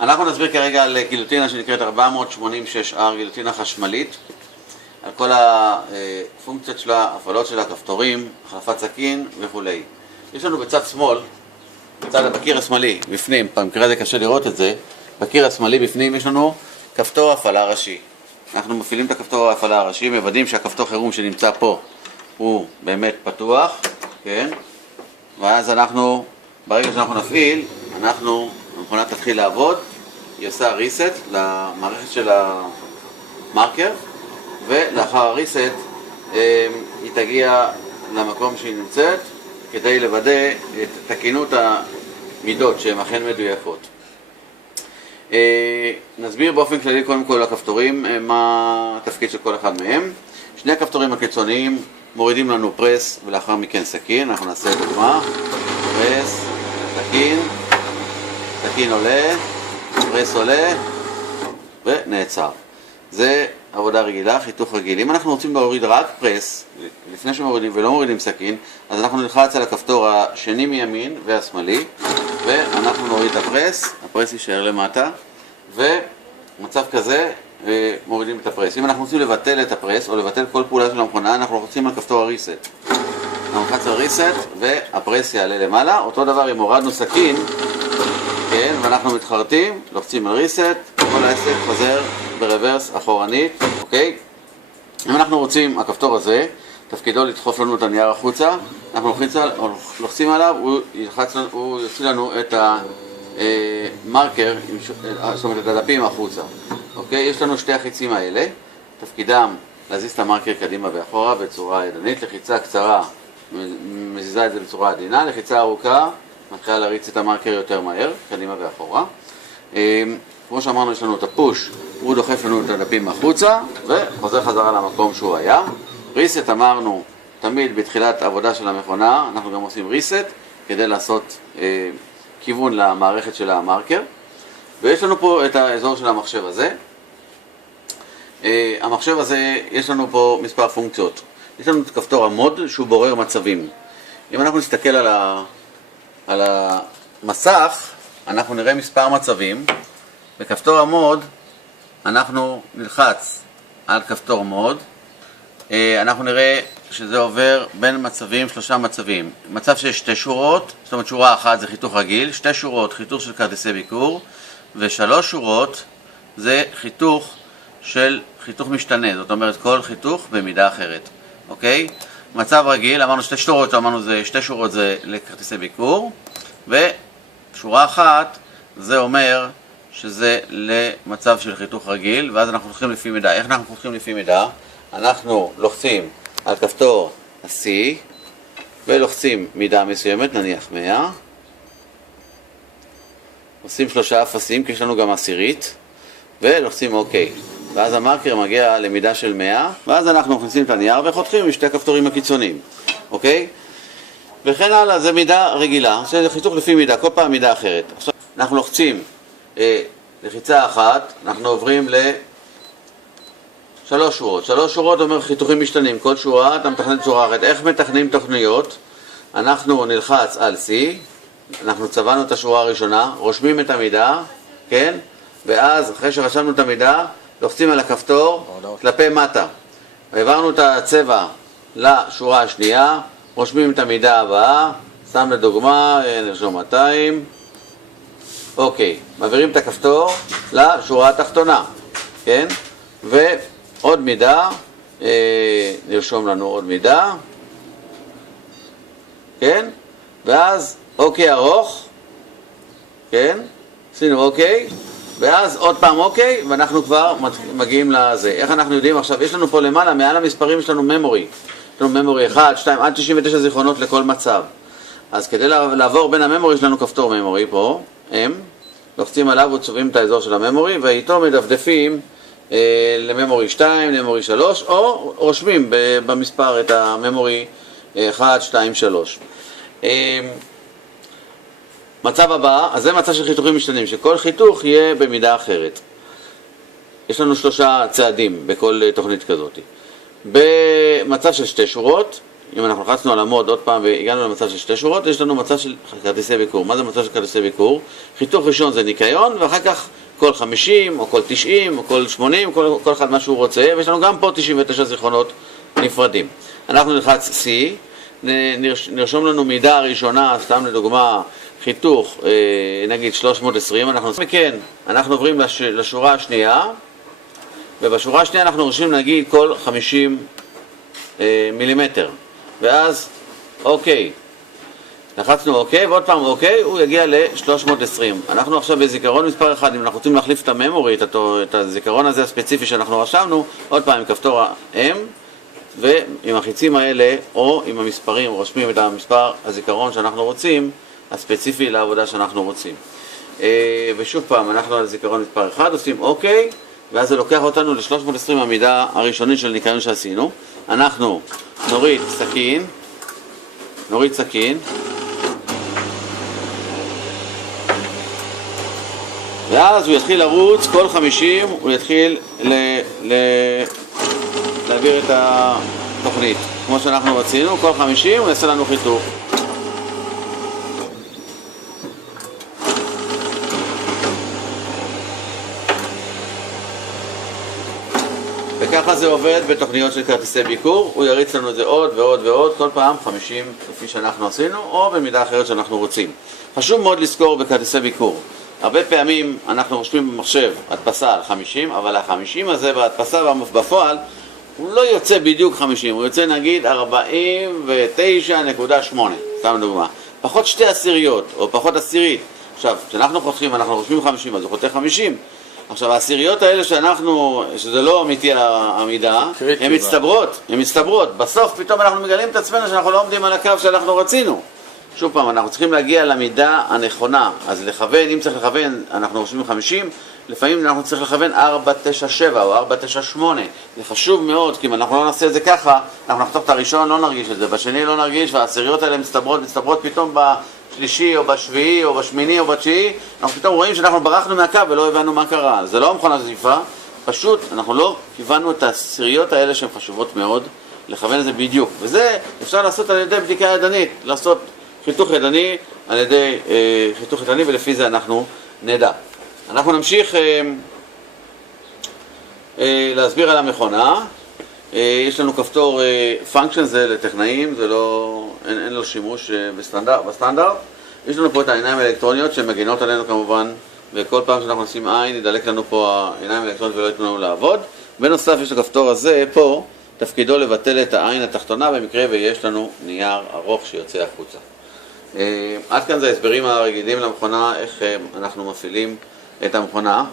אנחנו נסביר כרגע על גיליוטינה שנקראת 486R, גיליוטינה חשמלית, על כל הפונקציות שלה, הפעלות שלה, כפתורים, החלפת סכין וכו'. יש לנו בצד שמאל, בקיר השמאלי, בפנים, במקרה הזה קשה לראות את זה, בקיר השמאלי בפנים יש לנו כפתור הפעלה ראשי. אנחנו מפעילים את הכפתור ההפעלה הראשי, מוודאים שהכפתור חירום שנמצא פה הוא באמת פתוח, כן? ואז אנחנו, ברגע שאנחנו נפעיל, המכונה תתחיל לעבוד, היא עושה reset למערכת של המרקר, ולאחר הריסט היא תגיע למקום שהיא נמצאת כדי לוודא את תקינות המידות שהן אכן מדויקות. נסביר באופן כללי קודם כל הכפתורים, מה התפקיד של כל אחד מהם. שני הכפתורים הקיצוניים מורידים לנו פרס ולאחר מכן סכין. אנחנו נעשה דוגמה: פרס, סכין, סכין עולה, פרס עולה ונעצר. זה עבודה רגילה, חיתוך רגיל. אם אנחנו רוצים להוריד רק פרס, לפני שמורידים ולא מורידים סכין, אז אנחנו נלחץ על הכפתור השני מימין והשמאלי, ואנחנו נוריד את הפרס יישאר למטה, ומצב כזה מורידים את הפרס. אם אנחנו רוצים לבטל את הפרס או לבטל כל פעולה של המכונה, אנחנו לוחצים על כפתור הריסט. אנחנו נלחץ על הריסט והפרס יעלה למעלה. אותו דבר אם הורדנו סכין, כן, ואנחנו מתחרטים, לוחצים על ריסט, כל העסק חוזר ברוורס אחורנית, אוקיי? אם אנחנו רוצים, הכפתור הזה, תפקידו לדחוף לנו את הנייר החוצה, אנחנו לוחצים עליו, הוא יוציא לנו את המרקר, זאת אומרת את הדפים החוצה, אוקיי? יש לנו שתי החיצים האלה, תפקידם להזיז את המרקר קדימה ואחורה בצורה ידנית. לחיצה קצרה מזיזה את זה בצורה עדינה, לחיצה ארוכה מתחילה להריץ את המרקר יותר מהר, קדימה ואחורה. כמו שאמרנו, יש לנו את הפוש, הוא דוחף לנו את הדפים החוצה וחוזר חזרה למקום שהוא היה. ריסט אמרנו תמיד בתחילת העבודה של המכונה, אנחנו גם עושים ריסט כדי לעשות כיוון למערכת של המרקר. ויש לנו פה את האזור של המחשב הזה. המחשב הזה, יש לנו פה מספר פונקציות. יש לנו את כפתור המוד שהוא בורר מצבים. אם אנחנו נסתכל על המסך, אנחנו נראה מספר מצבים. בכפתור המוד אנחנו נלחץ על כפתור מוד, אנחנו נראה שזה עובר בין מצבים, 3 מצבים. מצב שיש 2 שורות, זאת אומרת שורה אחת זה חיתוך רגיל, 2 שורות חיתוך של כרטיסי ביקור, ו3 שורות זה חיתוך משתנה, זאת אומרת כל חיתוך במידה אחרת, אוקיי? מצב רגיל, אמרנו 2 שורות, אמרנו 2 שורות זה לכרטיסי ביקור, ושורה אחת זה אומר שזה למצב של חיתוך רגיל, ואז אנחנו חותכים לפי מידה. איך אנחנו חותכים לפי מידה? אנחנו לוחצים על כפתור ה-C ולוחצים מידה מסוימת, נניח 100, עושים 3 אפסים כי יש לנו גם עשירית, ולוחצים OK, ואז המרקר מגיע למידה של 100, ואז אנחנו מכניסים את הנייר וחותכים משתי הכפתורים הקיצוניים, אוקיי? וכן הלאה, זה מידה רגילה, זה חיתוך לפי מידה, כל פעם מידה אחרת. עכשיו אנחנו לוחצים לחיצה אחת, אנחנו עוברים ל3 שורות. 3 שורות אומר חיתוכים משתנים, כל שורה אתה מתכנן צורה אחרת. איך מתכנים תוכניות? אנחנו נלחץ על C, אנחנו צבענו את השורה הראשונה, רושמים את המידה, כן? ואז אחרי שרשמנו את המידה, לוחצים על הכפתור כלפי מטה. העברנו את הצבע לשורה השנייה, רושמים את המידה הבאה, שם לדוגמה, נרשום 200, אוקיי, מעבירים את הכפתור לשורה התחתונה, כן? ועוד מידה, נרשום לנו עוד מידה, כן? ואז אוקיי ארוך, כן? עשינו אוקיי, ואז עוד פעם אוקיי, ואנחנו כבר מגיעים לזה. איך אנחנו יודעים עכשיו? יש לנו פה למעלה, מעל המספרים יש לנו ממורי. יש לנו ממורי 1, 2, עד 99 זיכרונות לכל מצב. אז כדי לעבור בין הממורי יש לנו כפתור ממורי פה, M, לוחצים עליו וצובעים את האזור של הממורי, ואיתו מדפדפים לממורי 2, לממורי 3, או רושמים במספר את הממורי 1, 2, 3. מצב הבא, אז זה מצב של חיתוכים משתנים, שכל חיתוך יהיה במידה אחרת. יש לנו 3 צעדים בכל תוכנית כזאת. במצב של 2 שורות, אם אנחנו לחצנו על המוד עוד פעם והגענו למצב של 2 שורות, יש לנו מצב של כרטיסי ביקור. מה זה מצב של כרטיסי ביקור? חיתוך ראשון זה ניקיון, ואחר כך כל 50 או כל 90 או כל 80, כל אחד מה שהוא רוצה, ויש לנו גם פה 99 זיכרונות נפרדים. אנחנו נלחץ C, נרשום לנו מידה הראשונה, סתם לדוגמה, חיתוך, נגיד 320, אנחנו עוברים לשורה השנייה, ובשורה השנייה אנחנו רושמים נגיד כל 50 מילימטר, ואז אוקיי, לחצנו אוקיי, ועוד פעם אוקיי, הוא יגיע ל-320. אנחנו עכשיו בזיכרון מספר 1, אם אנחנו רוצים להחליף את הממורי, את הזיכרון הזה הספציפי שאנחנו רשמנו, עוד פעם עם כפתור ה-M, ועם החיצים האלה, או עם המספרים, רושמים את המספר הזיכרון שאנחנו רוצים, הספציפי לעבודה שאנחנו רוצים. ושוב פעם, אנחנו על זיכרון מספר 1, עושים אוקיי, ואז זה לוקח אותנו ל-320 המידה הראשונית של ניקיון שעשינו. אנחנו נוריד סכין, ואז הוא יתחיל לרוץ, כל 50 הוא יתחיל להעביר את התוכנית כמו שאנחנו רצינו, כל 50 הוא יעשה לנו חיתוך. וככה זה עובד בתוכניות של כרטיסי ביקור, הוא יריץ לנו את זה עוד ועוד ועוד, כל פעם 50 כפי שאנחנו עשינו, או במידה אחרת שאנחנו רוצים. חשוב מאוד לזכור בכרטיסי ביקור, הרבה פעמים אנחנו רושמים במחשב הדפסה על 50, אבל ה-50 הזה בהדפסה בפועל הוא לא יוצא בדיוק 50, הוא יוצא נגיד 49.8, סתם דוגמה. פחות 2 עשיריות או פחות עשירית. עכשיו, כשאנחנו חותכים, אנחנו רושמים 50, אז הוא חותך 50. עכשיו, העשיריות האלה שזה לא אמיתי העמידה, הן מצטברות. בסוף פתאום אנחנו מגלים את עצמנו שאנחנו לא עומדים על הקו שאנחנו רצינו. שוב פעם, אנחנו צריכים להגיע למידה הנכונה. אז לכוון, אם צריך לכוון, אנחנו רושמים 50, לפעמים אנחנו צריכים לכוון 497 או 498. זה חשוב מאוד, כי אם אנחנו לא נעשה את זה ככה, אנחנו נחתוך את הראשון, לא נרגיש את זה, בשני לא נרגיש, והעשיריות האלה מצטברות פתאום בשלישי או בשביעי או בשמיני או בתשיעי, אנחנו פתאום רואים שאנחנו ברחנו מהקו ולא הבנו מה קרה. זה לא המכונה זיפה, פשוט אנחנו לא כיוונו את העשיריות האלה שהן חשובות מאוד, לכוון את זה בדיוק. וזה אפשר לעשות על ידי בדיקה ידנית, לעשות חיתוך ידני על ידי חיתוך ידני, ולפי זה אנחנו נדע. אנחנו נמשיך להסביר על המכונה. יש לנו כפתור function, זה לטכנאים, זה לא, אין לו שימוש בסטנדרט. יש לנו פה את העיניים האלקטרוניות שמגינות עלינו כמובן, וכל פעם שאנחנו נשים עין ידלק לנו פה העיניים האלקטרוניות ולא ייתנו לנו לעבוד. בנוסף יש הכפתור הזה פה, תפקידו לבטל את העין התחתונה במקרה ויש לנו נייר ארוך שיוצא החוצה. עד כאן זה ההסברים הרגילים למכונה, איך אנחנו מפעילים את המכונה.